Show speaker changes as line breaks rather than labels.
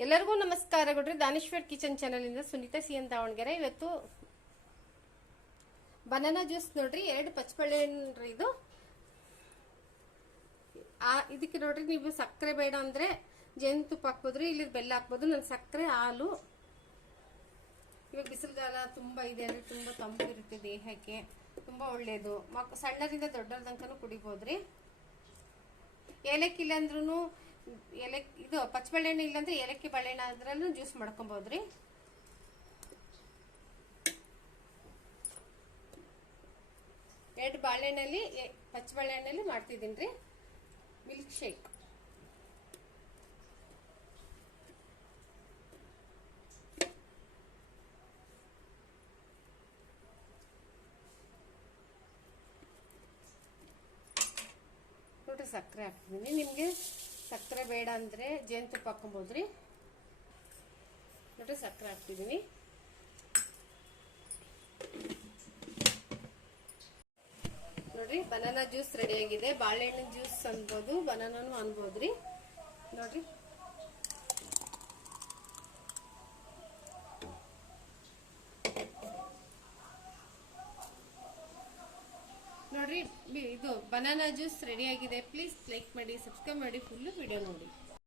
ಎಲ್ಲರಿಗೂ ನಮಸ್ಕಾರ ಕೊಡ್ರಿ ದಾನೇಶ್ವರ್ ಕಿಚನ್ ಚಾನಲ್ ಇಂದ ಸುನೀತಾ ಸಿ ಎನ್ ದಾವಣಗೆರೆ. ಇವತ್ತು ಬನಾನಾ ಜ್ಯೂಸ್ ನೋಡ್ರಿ, ಎರಡು ಪಚ್ಚಬಳ್ಳಿ ಇದು. ಆ, ಇದಕ್ಕೆ ನೋಡ್ರಿ, ನೀವು ಸಕ್ಕರೆ ಬೇಡ ಅಂದ್ರೆ ಜೇನುತುಪ್ಪ ಹಾಕ್ಬೋದ್ರಿ ಇಲ್ಲಿ ಬೆಲ್ಲ ಹಾಕ್ಬೋದು. ನಾನು ಸಕ್ಕರೆ, ಹಾಲು. ಇವಾಗ ಬಿಸಿಲುಗಾಲ ತುಂಬಾ ಇದೆ ಅಂದ್ರೆ ತುಂಬಾ ತಂಪು ಇರುತ್ತೆ ದೇಹಕ್ಕೆ. ತುಂಬಾ ಒಳ್ಳೇದು. ಮಕ್ ಸಣ್ಣದಿಂದ ದೊಡ್ಡರ ತನಕನೂ ಕುಡಿಬೋದ್ರಿ. ಏಲಕ್ಕಿ ಇಲ್ಲಾಂದ್ರೂ ಏಲಕ್ಕಿ ಇದು ಪಚ್ಚಬಳ್ಳೆಣ್ಣೆ ಇಲ್ಲಾಂದ್ರೆ ಏಲಕ್ಕಿ ಬಾಳೆಹಣ್ಣು ಅದ್ರಲ್ಲೂ ಜ್ಯೂಸ್ ಮಾಡ್ಕೊಬೋದ್ರಿ ಎರಡು ಬಾಳೆಹಣ್ಣಲ್ಲಿ ಪಚ್ಚಬಾಳೆಹಣ್ಣಲ್ಲಿ ಮಾಡ್ತಿದ್ದೀನಿ ರೀ. ಮಿಲ್ಕ್ ಶೇಕ್ ನೋಡ್ರಿ ಸಕ್ಕರೆ ಹಾಕ್ತಿದ್ದೀನಿ ನಿಮಗೆ? ಸಕ್ಕರೆ ಬೇಡ ಅಂದರೆ ಜೇನುತುಪ್ಪ ಹಾಕೊಬೋದ್ರಿ ನೋಡಿ ಸಕ್ಕರೆ ಹಾಕ್ತಿದ್ದೀನಿ. ನೋಡ್ರಿ ಬನಾನಾ ಜ್ಯೂಸ್ ರೆಡಿಯಾಗಿದೆ ಬಾಳೆಹಣ್ಣಿನ ಬಾಳೆಹಣ್ಣು ಜ್ಯೂಸ್ ಅನ್ಬೋದು ಬನಾನಾನು ರೀ ನೋಡ್ರಿ. ನೋಡ್ರಿ ಇದು ಬನಾನಾ ಜ್ಯೂಸ್ ರೆಡಿ ಆಗಿದೆ. ಪ್ಲೀಸ್ ಲೈಕ್ ಮಾಡಿ ಸಬ್ಸ್ಕ್ರೈಬ್ ಮಾಡಿ ಫುಲ್ಲು ವಿಡಿಯೋ ನೋಡಿ.